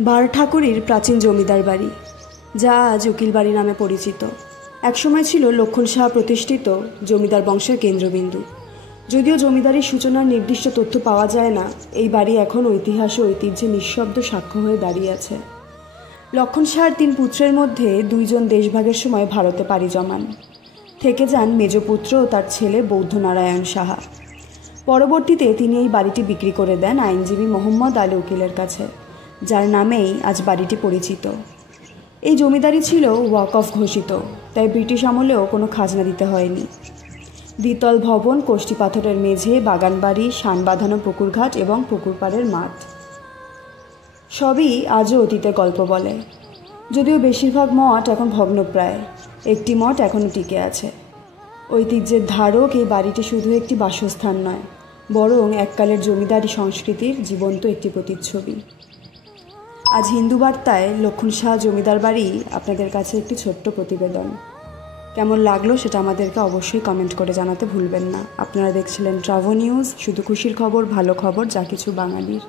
বারঠাকুরির প্রাচীন জমিদার বাড়ি, যা আজ উকিল বাড়ি নামে পরিচিত, একসময় ছিল লক্ষণ সাহা প্রতিষ্ঠিত জমিদার বংশের কেন্দ্রবিন্দু। যদিও জমিদারির সূচনার নির্দিষ্ট তথ্য পাওয়া যায় না, এই বাড়ি এখন ঐতিহাস ও ঐতিহ্যে নিঃশব্দ সাক্ষ্য হয়ে দাঁড়িয়ে আছে। লক্ষণ সাহার 3 পুত্রের মধ্যে 2 জন দেশভাগের সময় ভারতে পাড়ি জমান। থেকে যান মেজপুত্র ও তার ছেলে বৌদ্ধনারায়ণ সাহা। পরবর্তীতে তিনি এই বাড়িটি বিক্রি করে দেন আইনজীবী মোহাম্মদ আলী উকিলের কাছে, যার নামেই আজ বাড়িটি পরিচিত। এই জমিদারি ছিল ওয়াকফ ঘোষিত, তাই ব্রিটিশ আমলেও কোনো খাজনা দিতে হয়নি। দ্বিতল ভবন, কোষ্ঠী পাথরের মেঝে, বাগানবাড়ি, শান বাঁধানো পুকুরঘাট এবং পুকুরপাড়ের মাঠ, সবই আজও অতীতের গল্প বলে। যদিও বেশিরভাগ মঠ এখন ভগ্নপ্রায়, একটি মঠ এখনও টিকে আছে। ঐতিহ্যের ধারক এই বাড়িটি শুধু একটি বাসস্থান নয়, বরং এককালের জমিদারি সংস্কৃতির জীবন্ত একটি প্রতিচ্ছবি। আজ হিন্দু বার্তায় লক্ষণ সাহা জমিদার বাড়ি আপনাদের কাছে একটি ছোট্ট প্রতিবেদন। কেমন লাগলো সেটা আমাদেরকে অবশ্যই কমেন্ট করে জানাতে ভুলবেন না। আপনারা দেখছিলেন ট্রাভো নিউজ, শুধু খুশির খবর, ভালো খবর, যা কিছু বাঙালির।